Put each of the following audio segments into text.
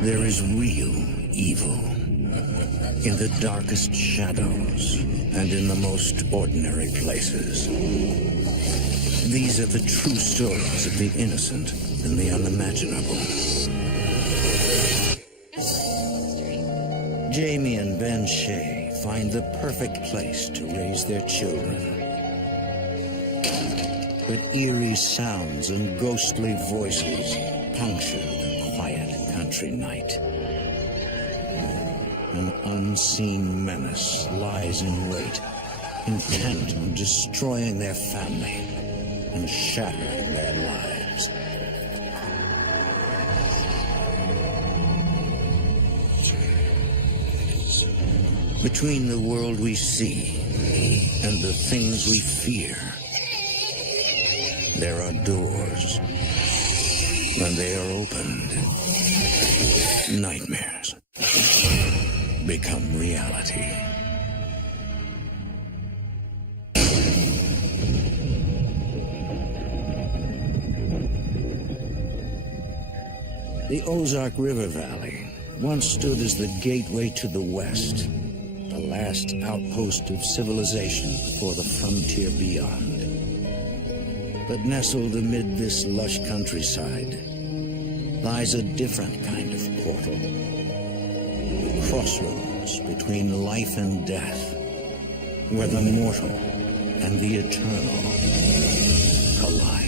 There is real evil in the darkest shadows and in the most ordinary places. These are the true stories of the innocent and the unimaginable. Jamie and Ben Shea find the perfect place to raise their children. But eerie sounds and ghostly voices puncture the quiet country night. An unseen menace lies in wait, intent on destroying their family and shattering their lives. Between the world we see and the things we fear, there are doors. When they are opened, nightmares become reality. The Ozark River Valley once stood as the gateway to the West, the last outpost of civilization before the frontier beyond. But nestled amid this lush countryside lies a different kind of portal. The crossroads between life and death, where the mortal and the eternal collide.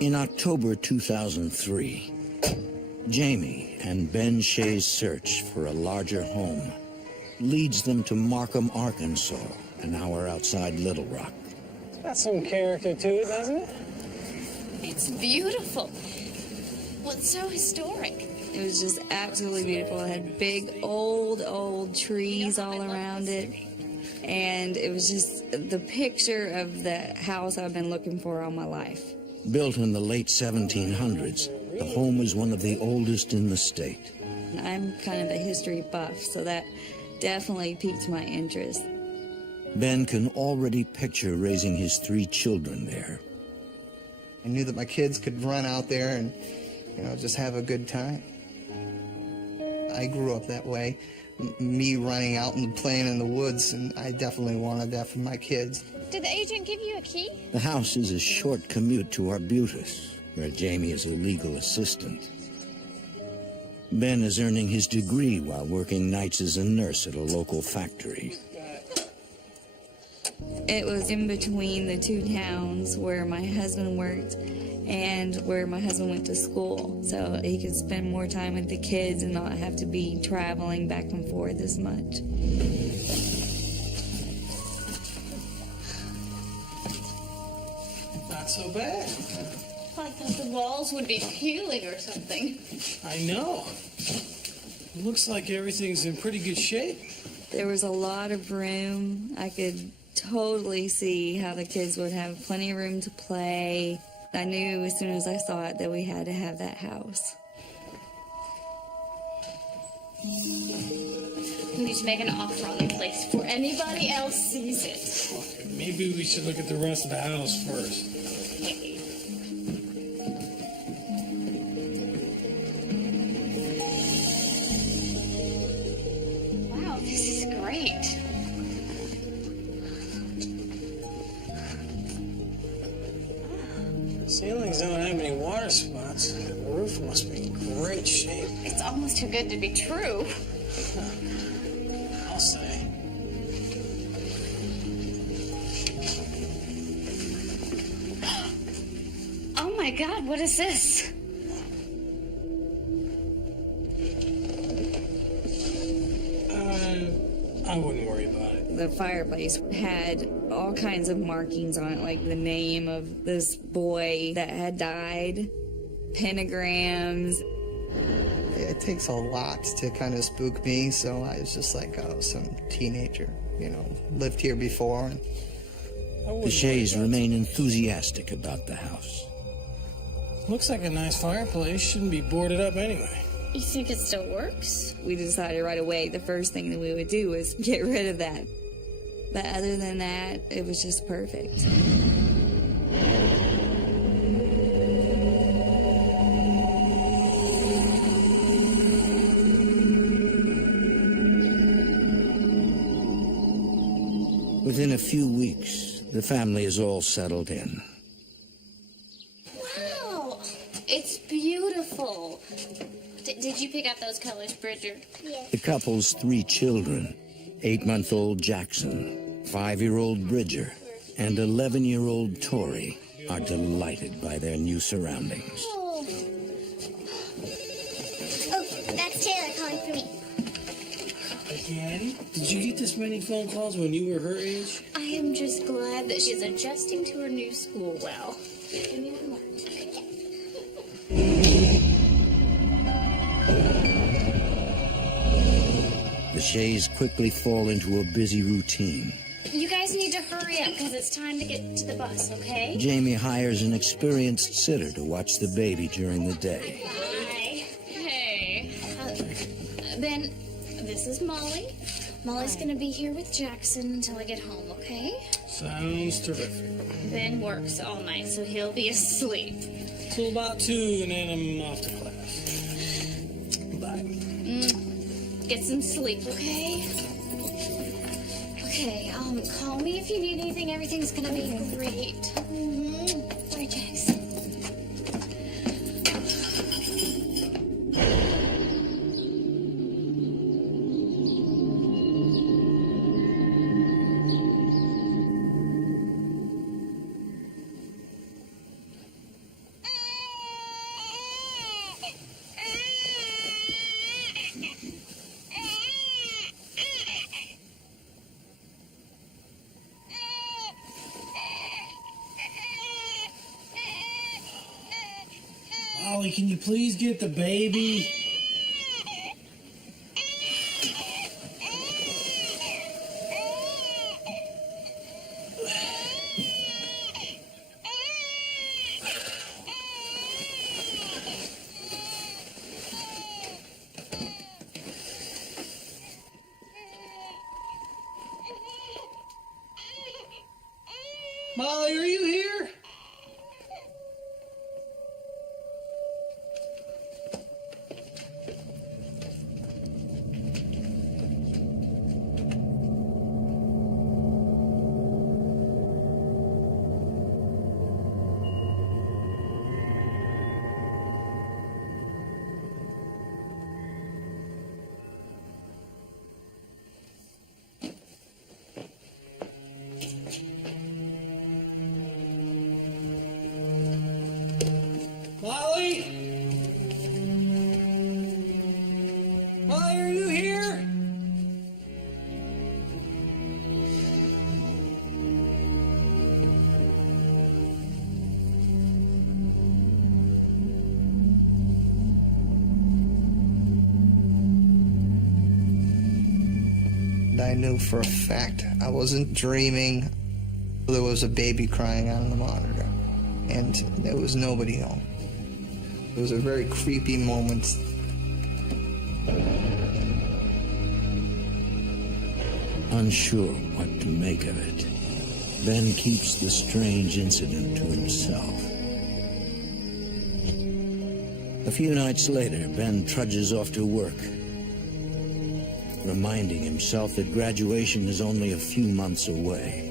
In October 2003, Jamie and Ben Shea's search for a larger home leads them to Markham, Arkansas, an hour outside Little Rock. It's got some character to it, doesn't it? It's beautiful. Well, it's so historic. It was just absolutely beautiful. It had big, old trees all around it. And it was just the picture of the house I've been looking for all my life. Built in the late 1700s, the home is one of the oldest in the state. I'm kind of a history buff, so that definitely piqued my interest. Ben can already picture raising his 3 children there. I knew that my kids could run out there and, just have a good time. I grew up that way, me running out and playing in the woods, and I definitely wanted that for my kids. Did the agent give you a key? The house is a short commute to Arbutus, where Jamie is a legal assistant. Ben is earning his degree while working nights as a nurse at a local factory. It was in between the 2 towns where my husband worked and where my husband went to school, so he could spend more time with the kids and not have to be traveling back and forth as much. Not so bad. I thought the walls would be peeling or something. I know. It looks like everything's in pretty good shape. There was a lot of room. I could totally see how the kids would have plenty of room to play. I knew as soon as I saw it that we had to have that house. We need to make an offer on the place before anybody else sees it. Okay, maybe we should look at the rest of the house first. Wow, this is great. Ceilings don't have any water spots. The roof must be in great shape. It's almost too good to be true. I'll say. Oh my God, what is this? I wouldn't worry about it. The fireplace had all kinds of markings on it, like the name of this boy that had died. pentagrams. It takes a lot to kind of spook me, so I was just like, oh, some teenager, lived here before. And The Shays remain enthusiastic about the house. Looks like a nice fireplace. Shouldn't be boarded up anyway. You think it still works? We decided right away the first thing that we would do was get rid of that. But other than that, it was just perfect. Within a few weeks, the family is all settled in. Wow, it's beautiful. Did you pick out those colors, Bridger? Yes. The couple's 3 children, 8-month-old Jackson, 5-year-old Bridger, and 11-year-old Tori, are delighted by their new surroundings. Oh, That's Taylor calling for me. Daddy, did you get this many phone calls when you were her age? I am just glad that she's adjusting to her new school well. Give me one more. The Shays quickly fall into a busy routine. You guys need to hurry up because it's time to get to the bus, okay? Jamie hires an experienced sitter to watch the baby during the day. Hi. Hey. Ben, this is Molly. Molly's gonna be here with Jackson until I get home, okay? Sounds terrific. Ben works all night, so he'll be asleep. Till about 2, and then I'm off to class. Bye. Get some sleep, okay? Okay, call me if you need anything. Everything's gonna be great. Bye, Jackson. Molly, can you please get the baby? Molly, are you here? Molly? Molly, are you here? And I knew for a fact I wasn't dreaming. There was a baby crying on the monitor, and there was nobody home. It was a very creepy moment. Unsure what to make of it, Ben keeps the strange incident to himself. A few nights later, Ben trudges off to work, reminding himself that graduation is only a few months away.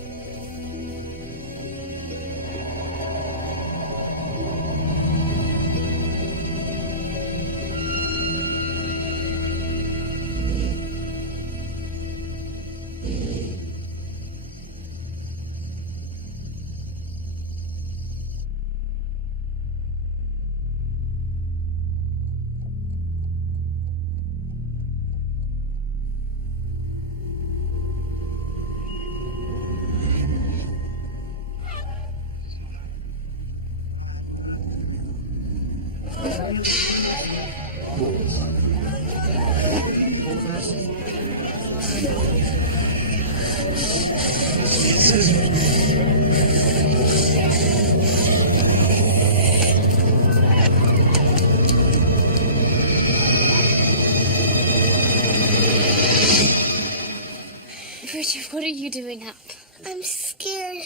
Richard, what are you doing up? I'm scared.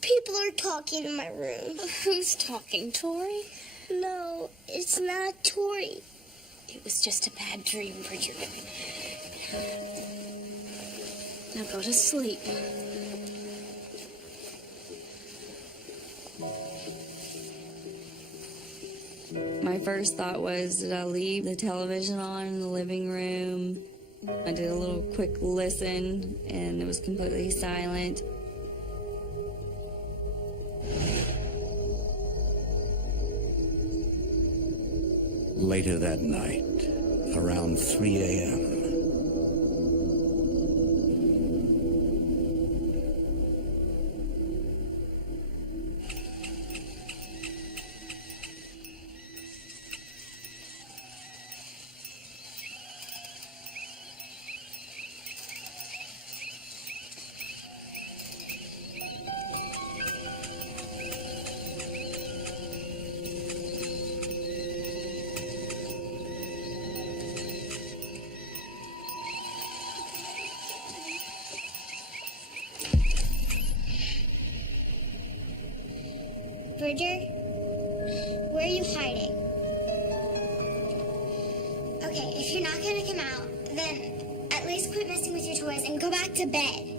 People are talking in my room. Who's talking, Tori? No, it's not Tori. It was just a bad dream, Richard. Now go to sleep. My first thought was, did I leave the television on in the living room? I did a little quick listen, and it was completely silent. Later that night, around 3 a.m., Bridger, where are you hiding? Okay, if you're not gonna come out, then at least quit messing with your toys and go back to bed.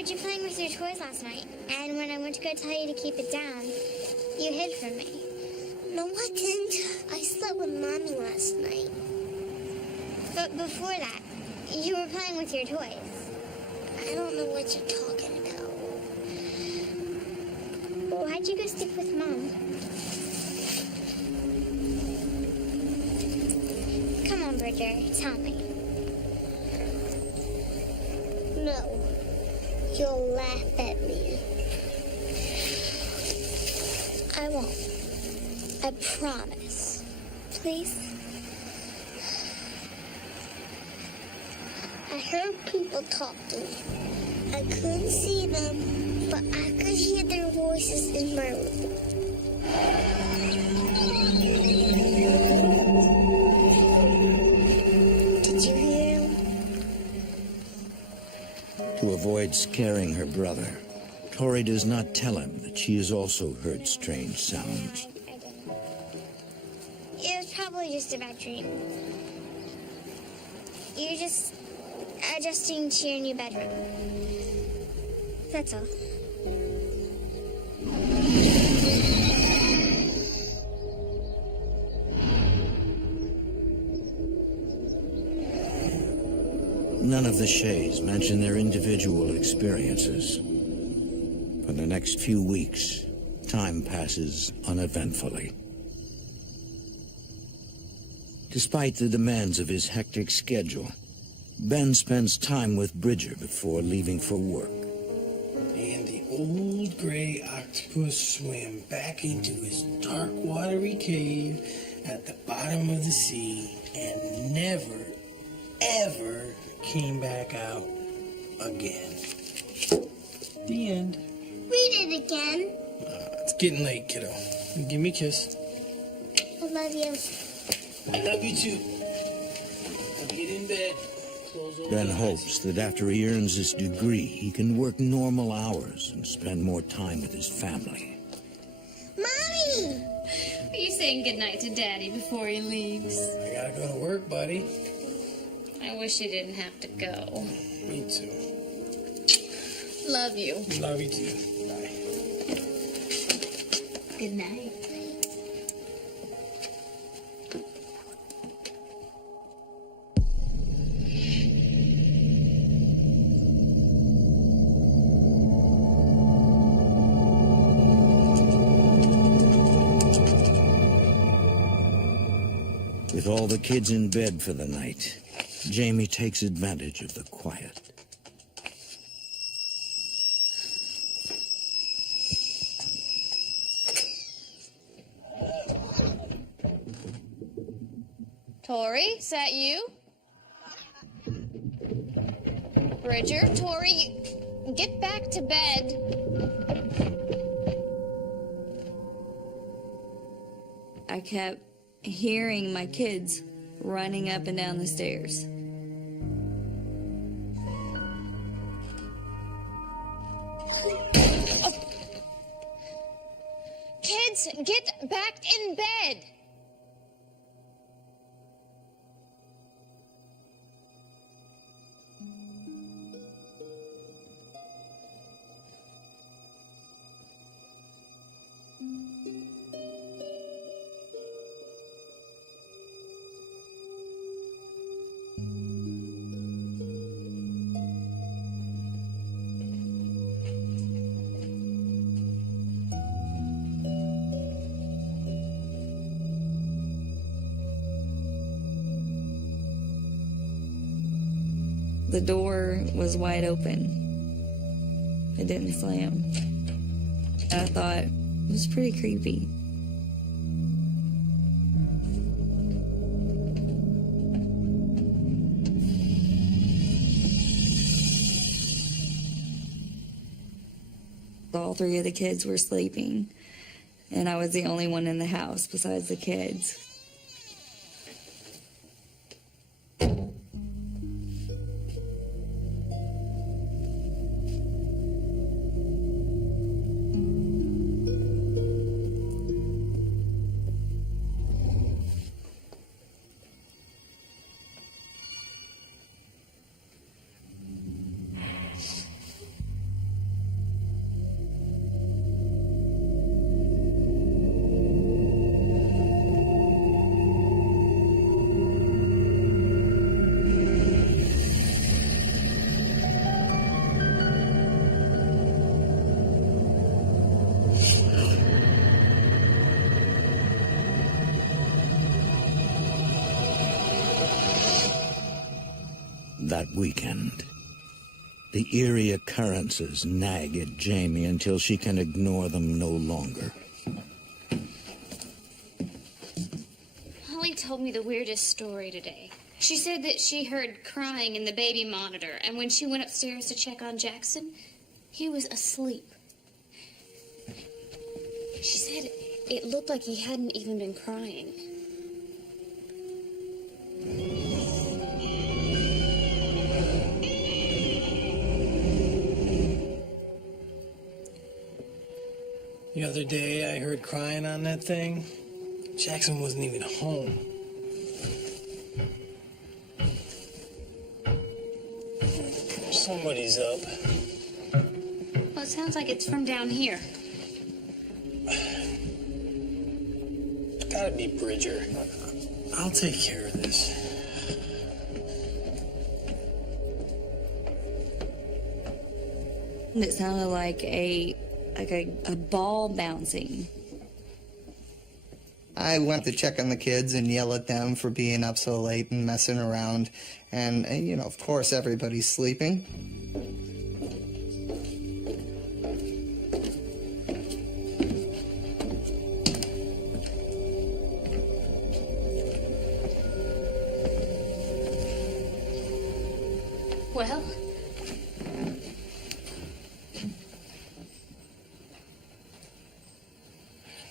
You playing with your toys last night, and when I went to go tell you to keep it down, you hid from me. No, I didn't. I slept with Mommy last night. But before that, you were playing with your toys. I don't know what you're talking about. Why'd you go sleep with Mom? Come on, Bridger, tell me. No. You'll laugh at me. I won't. I promise. Please? I heard people talking. I couldn't see them, but I could hear their voices in my room. Did you hear them? to avoid scaring her brother, Tori does not tell him that she has also heard strange sounds. I didn't. It was probably just a bad dream. You're just adjusting to your new bedroom. That's all. None of the Shays mention their individual experiences. For the next few weeks, time passes uneventfully. Despite the demands of his hectic schedule, Ben spends time with Bridger before leaving for work. And the old gray octopus swam back into his dark, watery cave at the bottom of the sea and never, ever came back out again. The end. Read it again. It's getting late, kiddo. Give me a kiss. I love you. I love you too. I'll get in bed. then hopes that after he earns his degree, he can work normal hours and spend more time with his family. Mommy! Are you saying goodnight to Daddy before he leaves? I gotta go to work, buddy. I wish you didn't have to go. Me too. Love you. Love you too. Bye. Good night. With all the kids in bed for the night, Jamie takes advantage of the quiet. Tori, is that you? Bridger, Tori, get back to bed. I kept hearing my kids running up and down the stairs. Oh. Kids, get back in bed. The door was wide open. It didn't slam. I thought it was pretty creepy. All three of the kids were sleeping, and I was the only one in the house besides the kids. That weekend, the eerie occurrences nag at Jamie until she can ignore them no longer. Holly told me the weirdest story today. She said that she heard crying in the baby monitor, and when she went upstairs to check on Jackson, he was asleep. She said it looked like he hadn't even been crying. The other day I heard crying on that thing. Jackson wasn't even home. Somebody's up. Well, it sounds like it's from down here. It's gotta be Bridger. I'll take care of this. It sounded like a ball bouncing. I went to check on the kids and yell at them for being up so late and messing around. And you know, of course, everybody's sleeping. Well,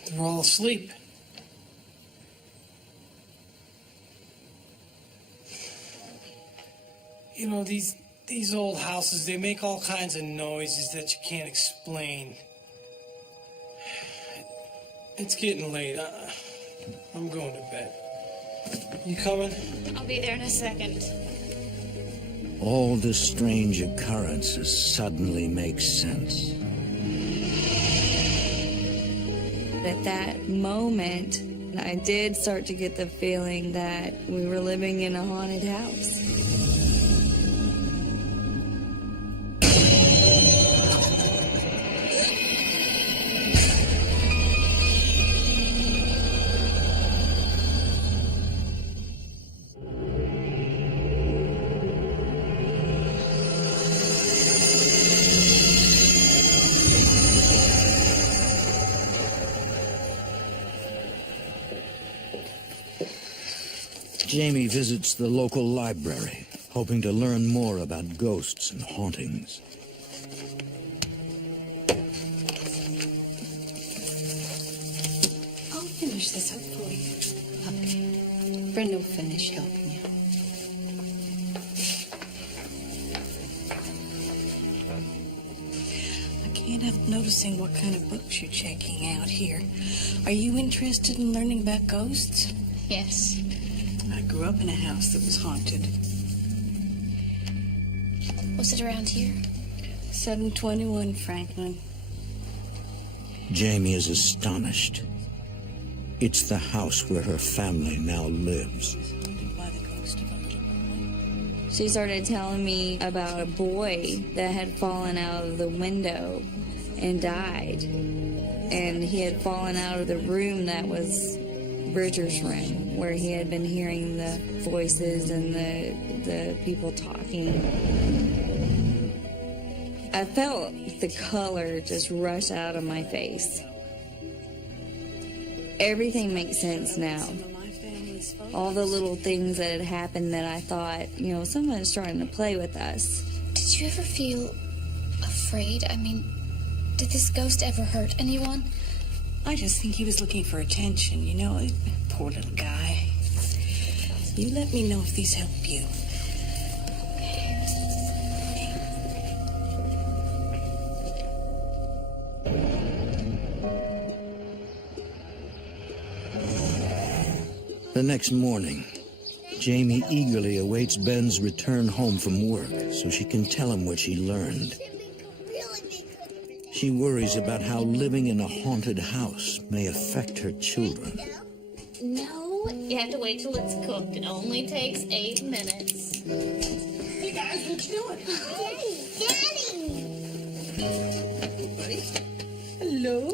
they're all asleep. You know, these old houses, they make all kinds of noises that you can't explain. It's getting late. I'm going to bed. You coming? I'll be there in a second. All the strange occurrences suddenly make sense. At that moment, I did start to get the feeling that we were living in a haunted house. Jamie visits the local library, hoping to learn more about ghosts and hauntings. I'll finish this up for you. Okay. Brenda will finish helping you. I can't help noticing what kind of books you're checking out here. Are you interested in learning about ghosts? Yes. I grew up in a house that was haunted. Was it around here? 721 Franklin. Jamie is astonished. It's the house where her family now lives. Haunted by the ghost of a little boy. She started telling me about a boy that had fallen out of the window and died. And he had fallen out of the room that was Bridger's room, where he had been hearing the voices and the people talking. I felt the color just rush out of my face. Everything makes sense now. All the little things that had happened that I thought, you know, someone's trying to play with us. Did you ever feel afraid? I mean, did this ghost ever hurt anyone? I just think he was looking for attention, you know. Poor little guy. You let me know if these help you. The next morning, Jamie eagerly awaits Ben's return home from work so she can tell him what she learned. She worries about how living in a haunted house may affect her children. No, you have to wait till it's cooked. It only takes 8 minutes. Hey guys, what you doing? Daddy! Hello.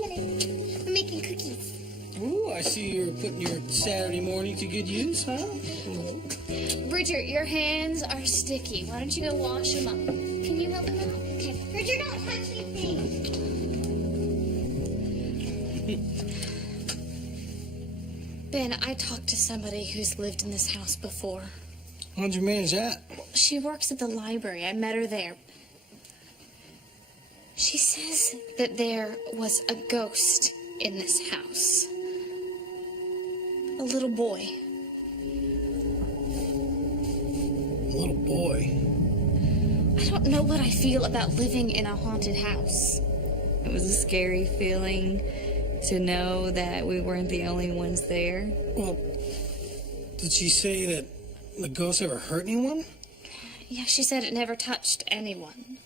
I'm making cookies. Ooh, I see you're putting your Saturday morning to good use, huh? Bridger, your hands are sticky. Why don't you go wash them up? Can you help him out? Okay. Bridger, don't touch anything. Ben, I talked to somebody who's lived in this house before. How'd you manage that? She works at the library. I met her there. She says that there was a ghost in this house. A little boy. Little boy. I don't know what I feel about living in a haunted house. It was a scary feeling to know that we weren't the only ones there. Well, did she say that the ghost ever hurt anyone? Yeah, she said it never touched anyone.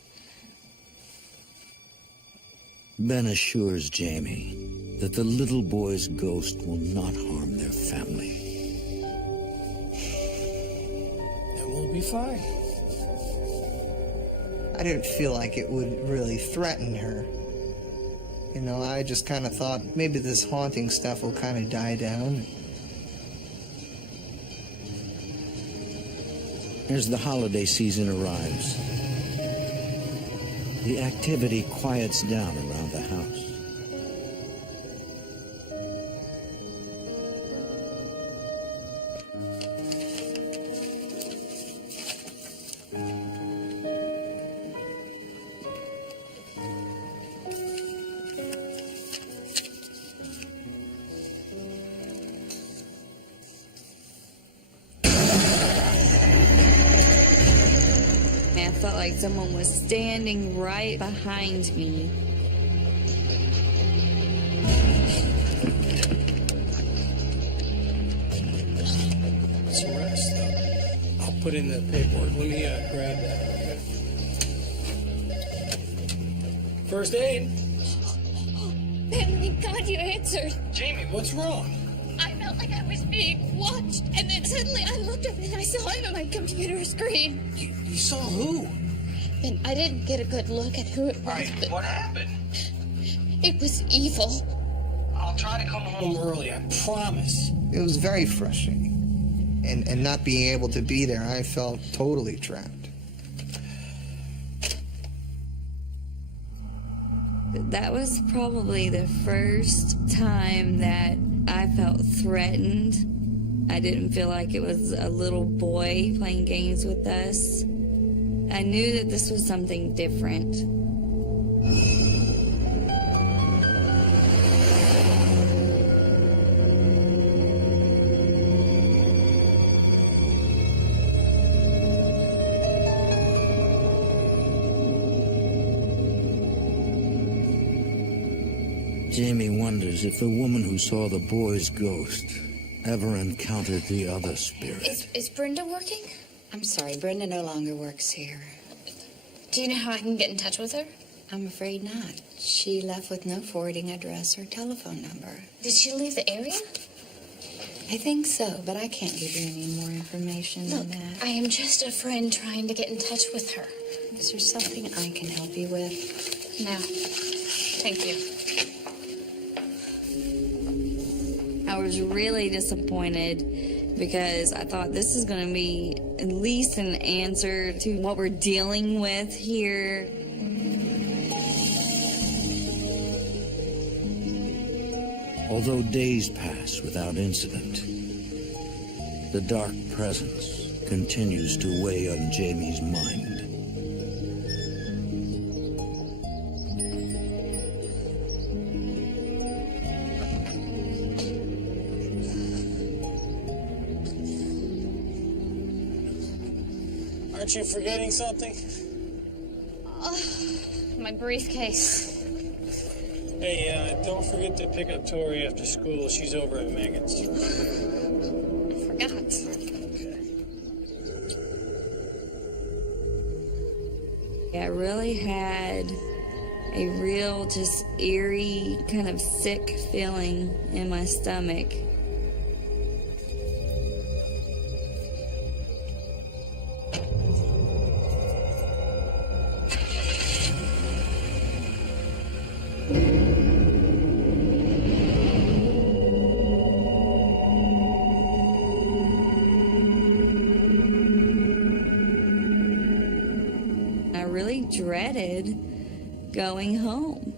Ben assures Jamie that the little boy's ghost will not harm their family. Then we'll be fine. I didn't feel like it would really threaten her. You know, I just kind of thought maybe this haunting stuff will kind of die down. As the holiday season arrives, the activity quiets down around the house. I felt like someone was standing right behind me. Some rest, though. I'll put in the paperwork. Let me grab that. First aid. Thank God you answered. Jamie, what's wrong? I felt like I was being watched, and then suddenly I looked up and I saw him on my computer screen. You saw who? And I didn't get a good look at who it was, Right, but what happened? it was evil. I'll try to come home early, I promise. It was very frustrating. And not being able to be there, I felt totally trapped. That was probably the first time that I felt threatened. I didn't feel like it was a little boy playing games with us. I knew that this was something different. Jamie wonders if the woman who saw the boy's ghost ever encountered the other spirit. Is Brenda working? I'm sorry, Brenda no longer works here. Do you know how I can get in touch with her? I'm afraid not. She left with no forwarding address or telephone number. Did she leave the area? I think so, but I can't give you any more information Look, than that. I am just a friend trying to get in touch with her. Is there something I can help you with? No. Thank you. I was really disappointed because I thought this is going to be at least an answer to what we're dealing with here. Although days pass without incident, the dark presence continues to weigh on Jamie's mind. Aren't you forgetting something? My briefcase. Hey, don't forget to pick up Tori after school. She's over at Megan's. Forgot. I really had a real, just eerie, kind of sick feeling in my stomach. I really dreaded going home.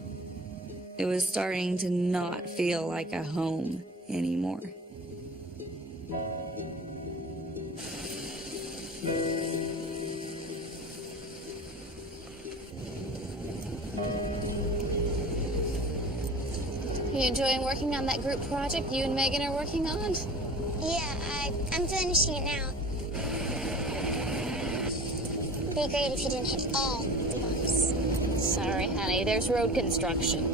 It was starting to not feel like a home anymore. You enjoying working on that group project you and Megan are working on? Yeah, I'm finishing it now. It'd be great if you didn't hit all the bumps. Sorry, honey. There's road construction.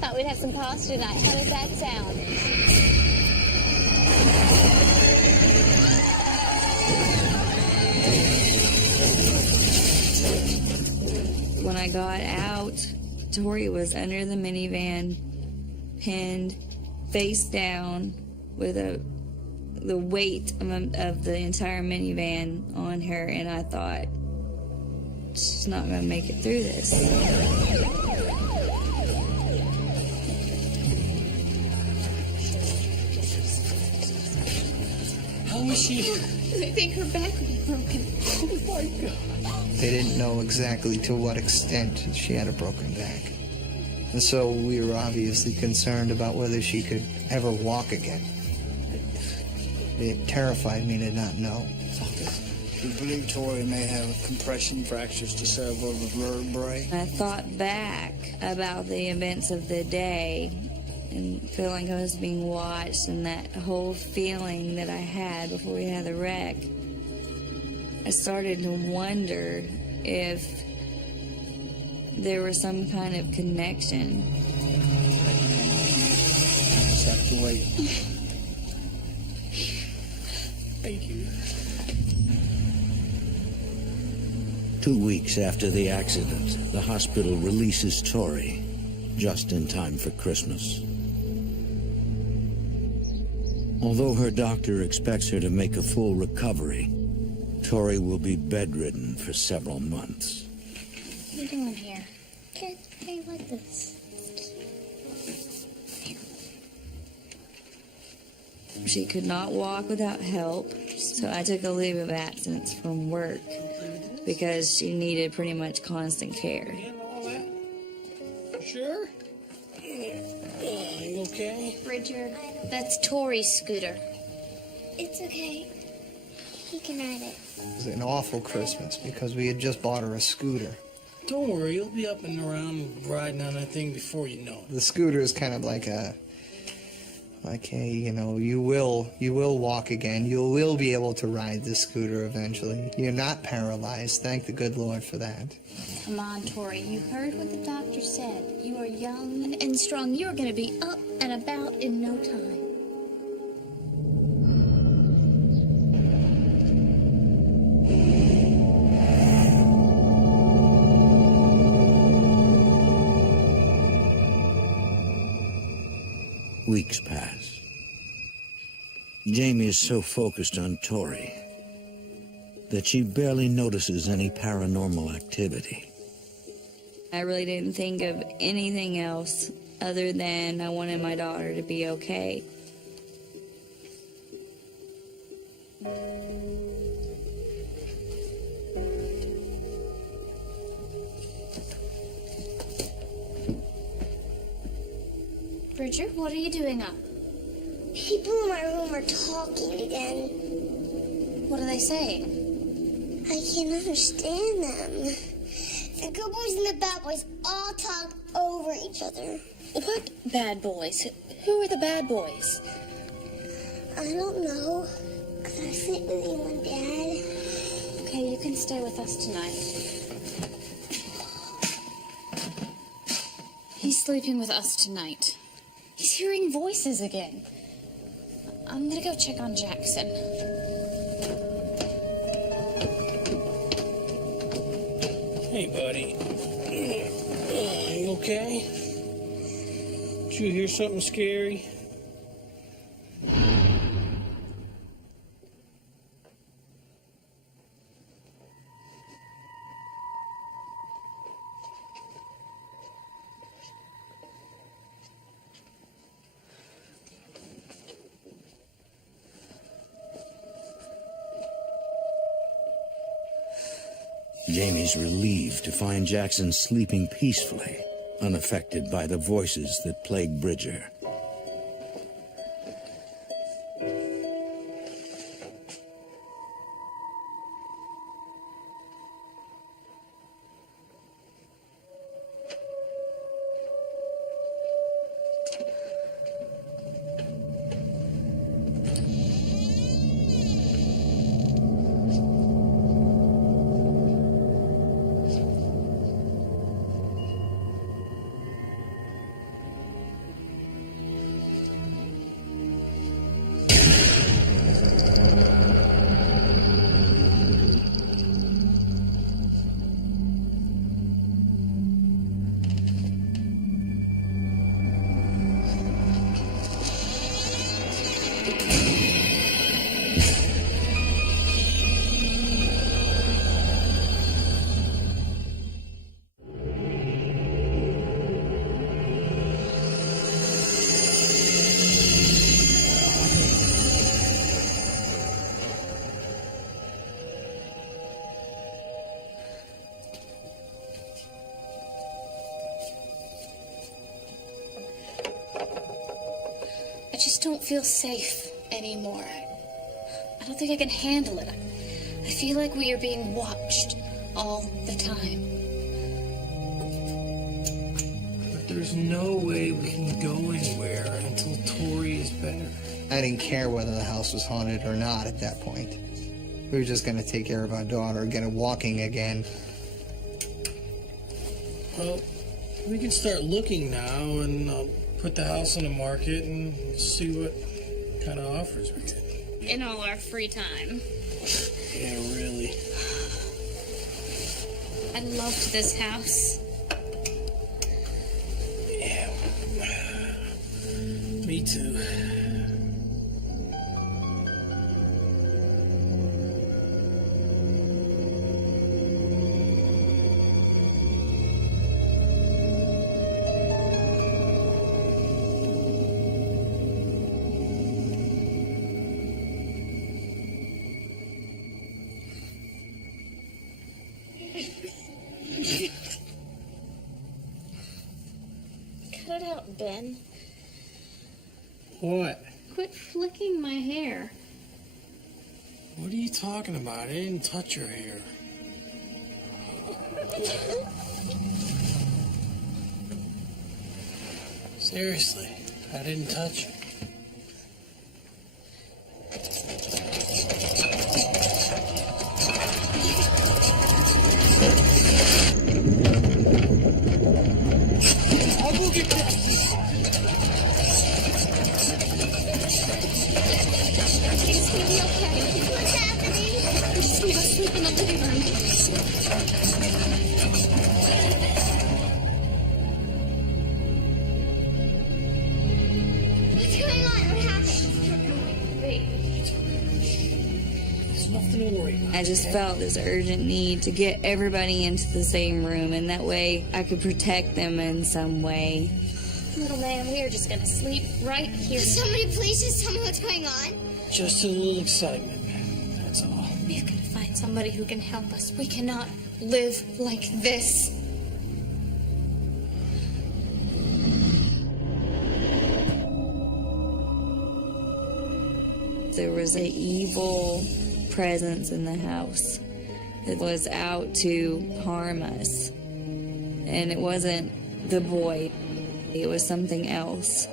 Thought we'd have some pasta tonight. How does that sound? When I got out, Tori was under the minivan, pinned, face down, with the weight of the entire minivan on her, and I thought, she's not going to make it through this. How is she? I think her back would be broken. Oh my God. They didn't know exactly to what extent she had a broken back. And so we were obviously concerned about whether she could ever walk again. It terrified me to not know. We believe Tori may have compression fractures to several vertebrae. I thought back about the events of the day, and feel like I was being watched, and that whole feeling that I had before we had the wreck, I started to wonder if there was some kind of connection. Just have to wait. Thank you. 2 weeks after the accident, the hospital releases Tori, just in time for Christmas. Although her doctor expects her to make a full recovery, Tori will be bedridden for several months. What are you doing here? Good. I like this. She could not walk without help, so I took a leave of absence from work because she needed pretty much constant care. Handle all that? Sure? You okay? Bridger, that's Tori's scooter. It's okay. He can ride it. It was an awful Christmas because we had just bought her a scooter. Don't worry, you'll be up and around riding on that thing before you know it. The scooter is kind of like a, you know, you will walk again. You will be able to ride the scooter eventually. You're not paralyzed. Thank the good Lord for that. Come on, Tori. You heard what the doctor said. You are young and strong. You're going to be up and about in no time. Weeks pass. Jamie is so focused on Tori that she barely notices any paranormal activity. I really didn't think of anything else other than I wanted my daughter to be okay. Bridger, what are you doing up? People in my room are talking again. What are they saying? I can't understand them. The good boys and the bad boys all talk over each other. What bad boys? Who are the bad boys? I don't know, because I sleep with you and Dad. Okay, you can stay with us tonight. He's sleeping with us tonight. He's hearing voices again. I'm gonna go check on Jackson. Hey, buddy. You okay? Did you hear something scary? Jamie's relieved to find Jackson sleeping peacefully, unaffected by the voices that plague Bridger. I just don't feel safe anymore. I don't think I can handle it. I feel like we are being watched all the time. There's no way we can go anywhere until Tori is better. I didn't care whether the house was haunted or not at that point. We were just going to take care of our daughter, get her walking again. Well, we can start looking now and put the house on the market and see what kind of offers we get. In all our free time. Yeah, really. I loved this house. Yeah. Me too. Cut it out, Ben. What? Quit flicking my hair. What are you talking about? I didn't touch your hair. Seriously, I didn't touch it. I'll go get that. It's gonna be okay. What's happening? I'm just gonna go sleep in the living room. What's going on? What happened? Wait. There's nothing to worry about. I just felt this urgent need to get everybody into the same room, and that way I could protect them in some way. Little man, we are just gonna sleep right here. Could somebody please just tell me what's going on? Just a little excitement. That's all. We've got to find somebody who can help us. We cannot live like this. There was an evil presence in the house that was out to harm us. And it wasn't the boy, it was something else.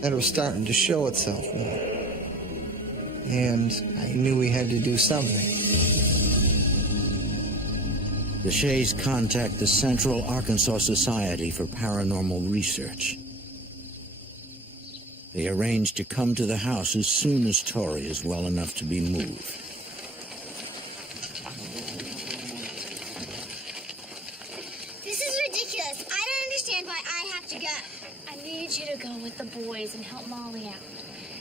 That it was starting to show itself more. And I knew we had to do something. The Shays contact the Central Arkansas Society for Paranormal Research. They arrange to come to the house as soon as Tori is well enough to be moved. This is ridiculous. I don't understand why I have to go. I need you to go with the boys and help Molly out.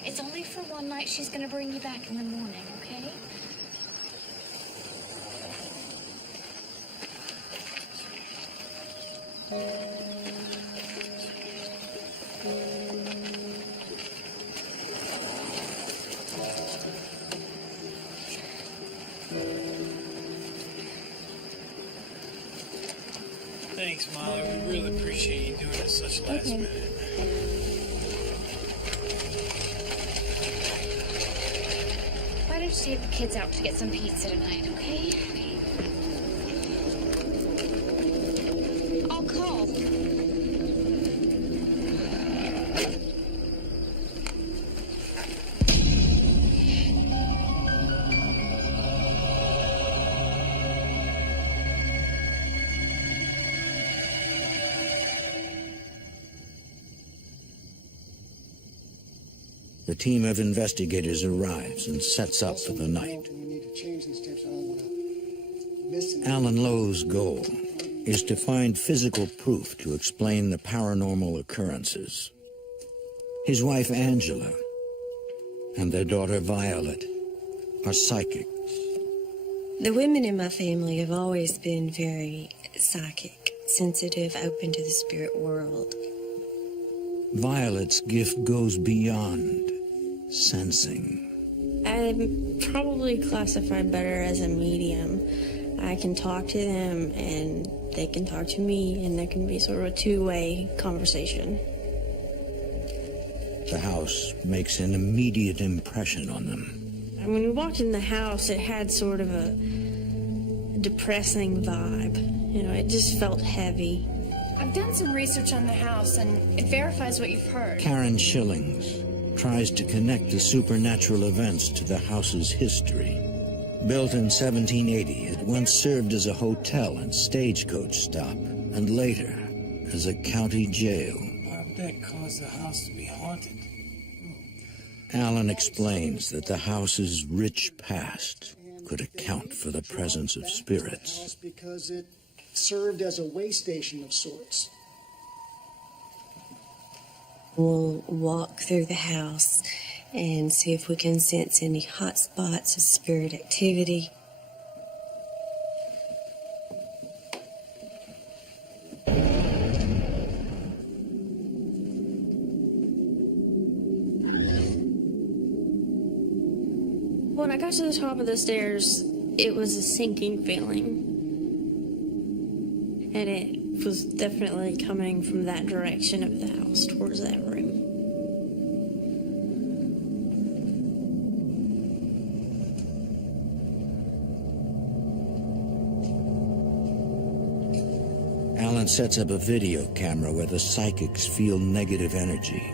It's only for one night. She's gonna bring you back in the morning, okay? Thanks, Molly. We really appreciate you doing this such last minute. Why don't you take the kids out to get some pizza tonight, okay? I'll call. The team of investigators arrives and sets up for the night. Alan Lowe's goal is to find physical proof to explain the paranormal occurrences. His wife Angela and their daughter Violet are psychics. The women in my family have always been very psychic, sensitive, open to the spirit world. Violet's gift goes beyond sensing. I'm probably classified better as a medium. I can talk to them and they can talk to me, and there can be sort of a two-way conversation. The house makes an immediate impression on them. And when we walked in the house, it had sort of a depressing vibe. You know, it just felt heavy. I've done some research on the house, and it verifies what you've heard. Karen Schillings tries to connect the supernatural events to the house's history. Built in 1780, it once served as a hotel and stagecoach stop, and later as a county jail. Why would that cause the house to be haunted? Alan explains that the house's rich past could account for the presence of spirits. Because it served as a way station of sorts. We'll walk through the house and see if we can sense any hot spots of spirit activity. When I got to the top of the stairs, it was a sinking feeling. And it was definitely coming from that direction of the house, towards that room. Alan sets up a video camera where the psychics feel negative energy.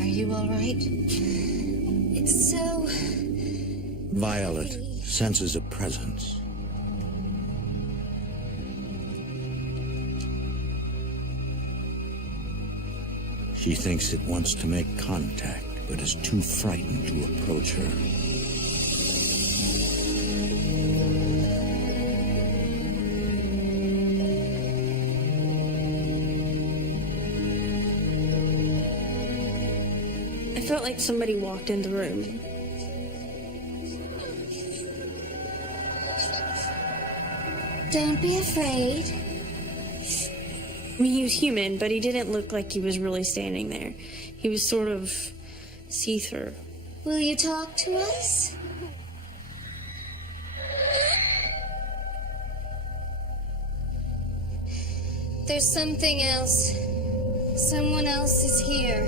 You all right? It's so... Violet senses a presence. She thinks it wants to make contact, but is too frightened to approach her. I felt like somebody walked in the room. Don't be afraid. I mean, he was human, but he didn't look like he was really standing there. He was sort of see-through. Will you talk to us? There's something else. Someone else is here.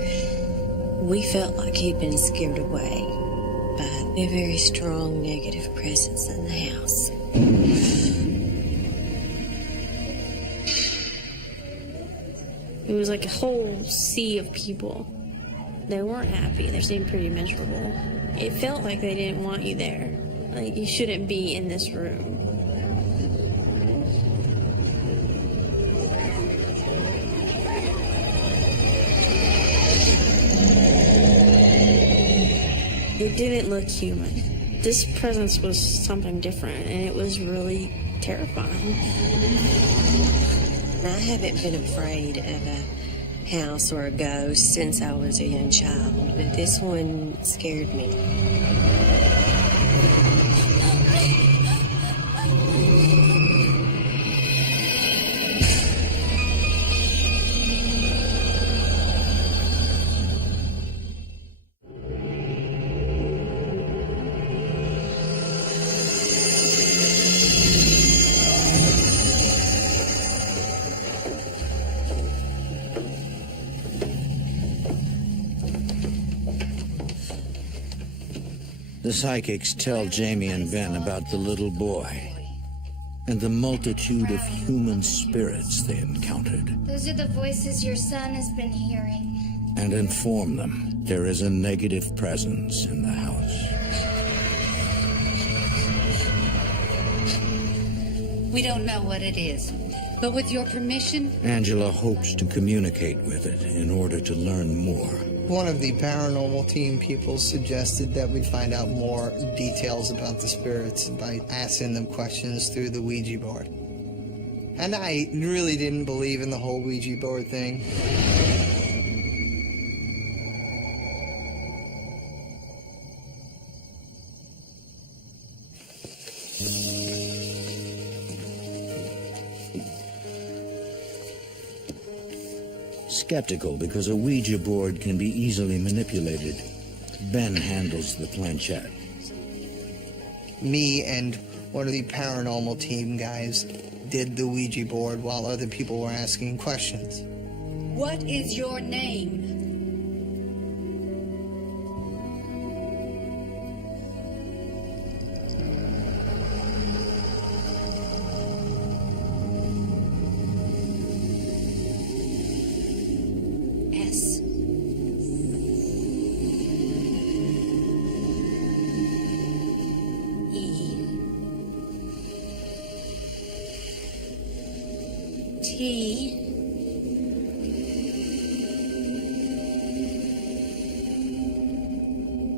We felt like he'd been scared away by a very strong negative presence in the house. It was like a whole sea of people. They weren't happy. They seemed pretty miserable. It felt like they didn't want you there. Like, you shouldn't be in this room. It didn't look human. This presence was something different, and it was really terrifying. I haven't been afraid of a house or a ghost since I was a young child, but this one scared me. The psychics tell Jamie and Ben about the little boy and the multitude of human spirits they encountered, Those are the voices your son has been hearing. and inform them there is a negative presence in the house. We don't know what it is, but with your permission, Angela hopes to communicate with it in order to learn more. One of the paranormal team people suggested that we find out more details about the spirits by asking them questions through the Ouija board. And I really didn't believe in the whole Ouija board thing. Skeptical because a Ouija board can be easily manipulated, Ben handles the planchette. Me and one of the paranormal team guys did the Ouija board while other people were asking questions. What is your name?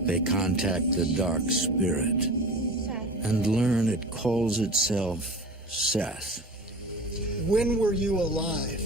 They contact the dark spirit and learn it calls itself Seth. When were you alive?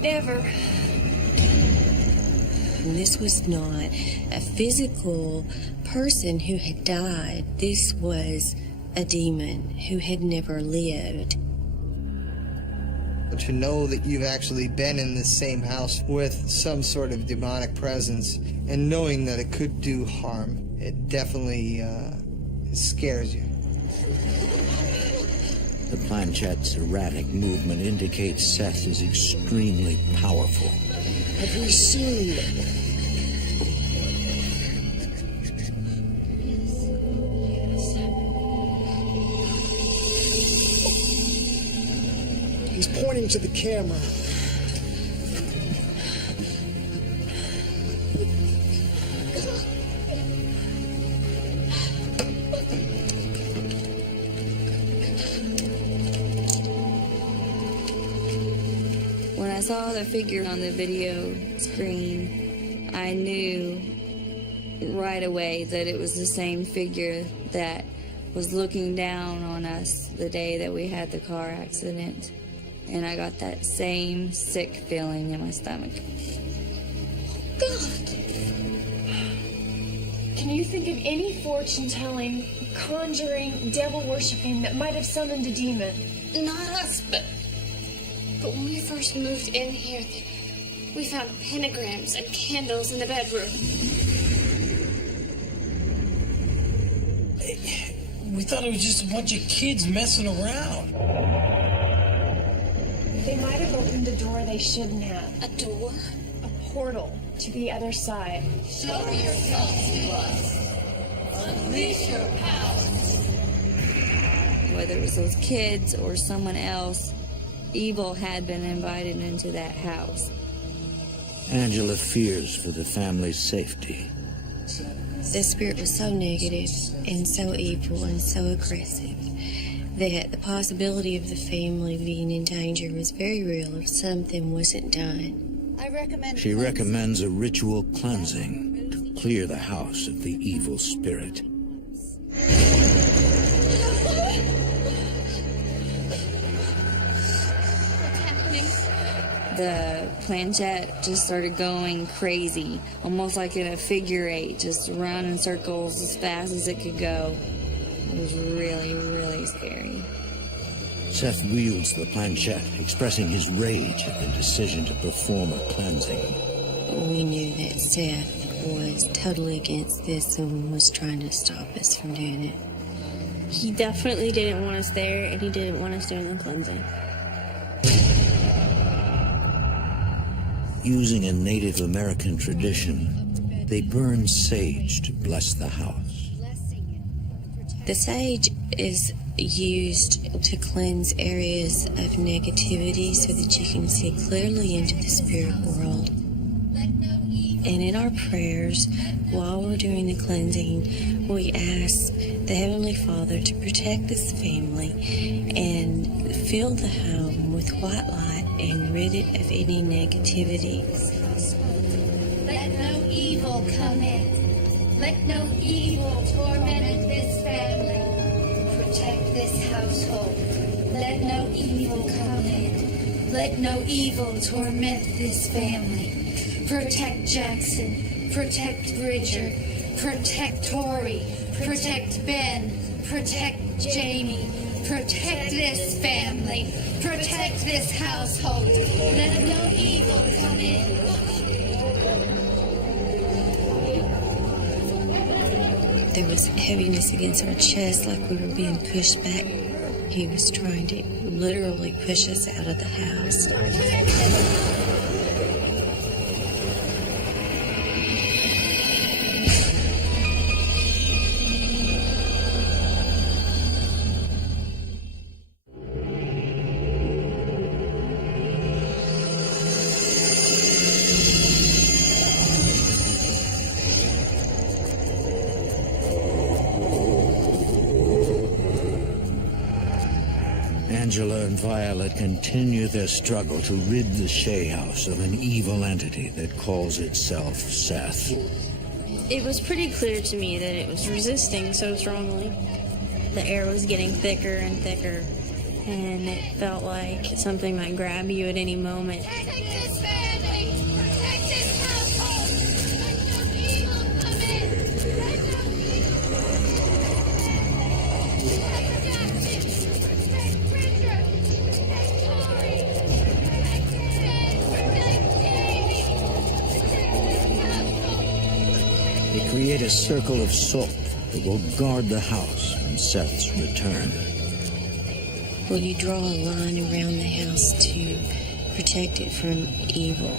Never. And this was not a physical person who had died. This was a demon who had never lived. But to know that you've actually been in the same house with some sort of demonic presence and knowing that it could do harm, it definitely scares you. The planchette's erratic movement indicates Seth is extremely powerful. Have we seen He's pointing to the camera. When I saw the figure on the video screen, I knew right away that it was the same figure that was looking down on us the day that we had the car accident. And I got that same sick feeling in my stomach. God! Can you think of any fortune-telling, conjuring, devil-worshipping that might have summoned a demon? Not us, but when we first moved in here, we found pentagrams and candles in the bedroom. We thought it was just a bunch of kids messing around. They might have opened a door they shouldn't have. A door? A portal to the other side. Show yourself to us. Unleash your powers. Whether it was those kids or someone else, evil had been invited into that house. Angela fears for the family's safety. The spirit was so negative and so evil and so aggressive that the possibility of the family being in danger was very real if something wasn't done. She recommends a ritual cleansing to clear the house of the evil spirit. The planchette just started going crazy, almost like in a figure eight, just around in circles as fast as it could go. It was really, really scary. Seth wields the planchette, expressing his rage at the decision to perform a cleansing. We knew that Seth was totally against this and was trying to stop us from doing it. He definitely didn't want us there, and he didn't want us doing the cleansing. Using a Native American tradition, they burn sage to bless the house. The sage is used to cleanse areas of negativity so that you can see clearly into the spirit world. And in our prayers, while we're doing the cleansing, we ask the Heavenly Father to protect this family and fill the home with white light and rid it of any negativity. Let no evil come in. Let no evil torment this family. Protect this household. Let no evil come in. Let no evil torment this family. Protect Jackson. Protect Bridger. Protect Tori. Protect Ben. Protect Jamie. Protect this family. Protect this household. Let no evil come in. There was heaviness against our chest, like we were being pushed back. He was trying to literally push us out of the house. Angela and Violet continue their struggle to rid the Shea House of an evil entity that calls itself Seth. It was pretty clear to me that it was resisting so strongly. The air was getting thicker and thicker, and it felt like something might grab you at any moment. Protect this family. Protect this household. Let no evil come in. They create a circle of salt that will guard the house on Seth's return. Will you draw a line around the house to protect it from evil?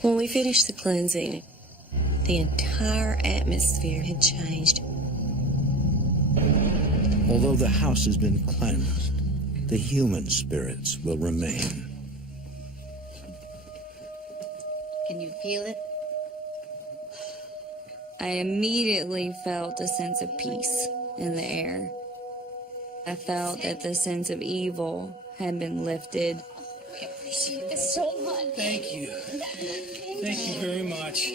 When we finished the cleansing, the entire atmosphere had changed. Although the house has been cleansed, the human spirits will remain. Can you feel it? I immediately felt a sense of peace in the air. I felt that the sense of evil had been lifted. I appreciate this so much. Thank you. Thank you very much.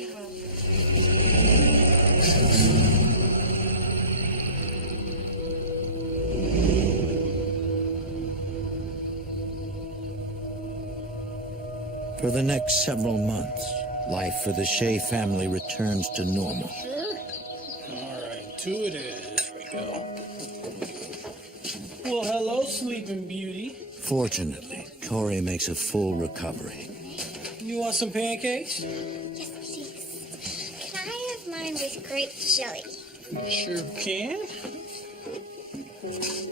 For the next several months, life for the Shea family returns to normal. Sure. All right, two it is. Here we go. Well, hello, Sleeping Beauty. Fortunately, Tori makes a full recovery. You want some pancakes? Yes, please. Can I have mine with grape jelly? You sure can.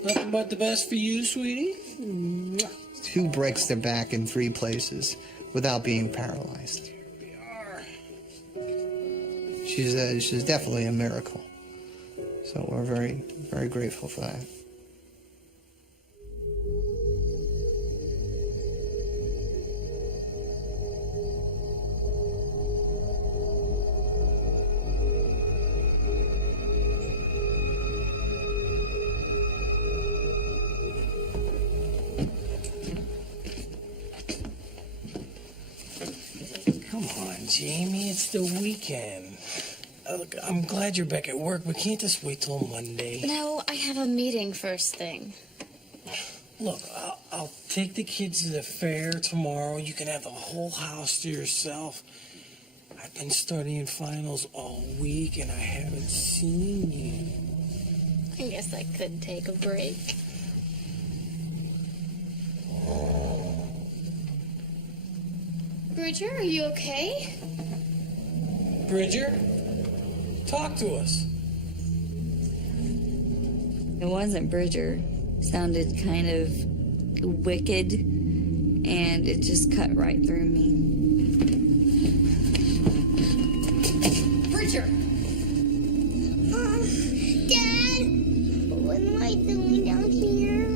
Nothing but the best for you, sweetie. Who breaks their back in 3 places without being paralyzed? She's definitely a miracle. So we're very, very grateful for that. Come on, Jamie, it's the weekend. Look, I'm glad you're back at work, but can't this wait till Monday? No, I have a meeting first thing. Look, I'll take the kids to the fair tomorrow. You can have the whole house to yourself. I've been studying finals all week, and I haven't seen you. I guess I could take a break. Bridger, are you okay? Bridger, talk to us. It wasn't Bridger. It sounded kind of wicked, and it just cut right through me. Bridger! Dad! What am I doing down here?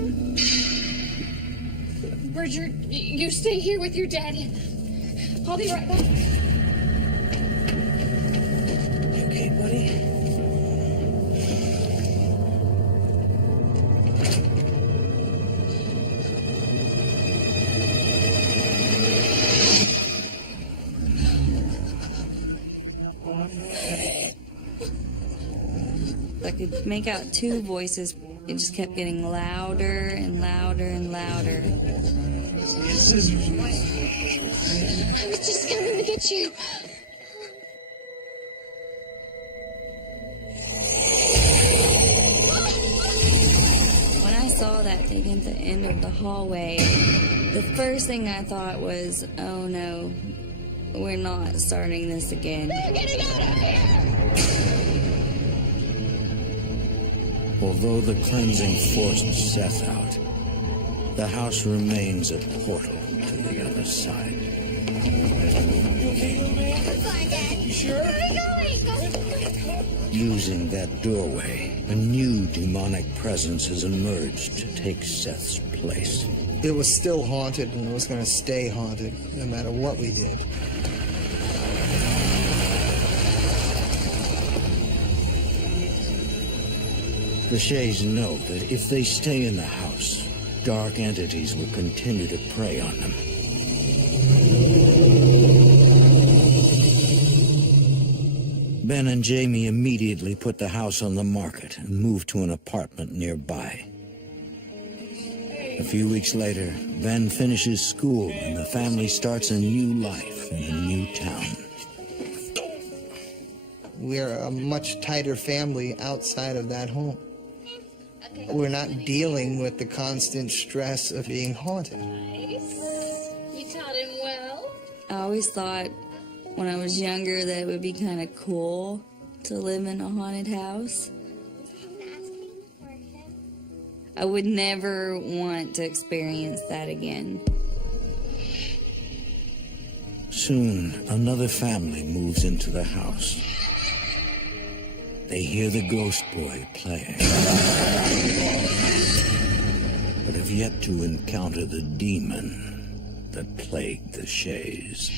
Bridger, you stay here with your daddy. I'll be right back. You okay, buddy? could make out two voices. It just kept getting louder and louder and louder. I was just coming to get you. When I saw that thing at the end of the hallway, the first thing I thought was, oh no, we're not starting this again. We're getting out of here! Although the cleansing forced Seth out, the house remains a portal to the other side. You okay, little man? I'm fine, Dad. You sure? Where are we going? Go. Using that doorway, a new demonic presence has emerged to take Seth's place. It was still haunted, and it was going to stay haunted, no matter what we did. The Shays know that if they stay in the house, dark entities will continue to prey on them. Ben and Jamie immediately put the house on the market and moved to an apartment nearby. A few weeks later, Ben finishes school and the family starts a new life in a new town. We're a much tighter family outside of that home. We're not dealing with the constant stress of being haunted. Nice. You taught him well. I always thought when I was younger that it would be kind of cool to live in a haunted house. I would never want to experience that again. Soon, another family moves into the house. They hear the ghost boy playing, but have yet to encounter the demon that plagued the Shays.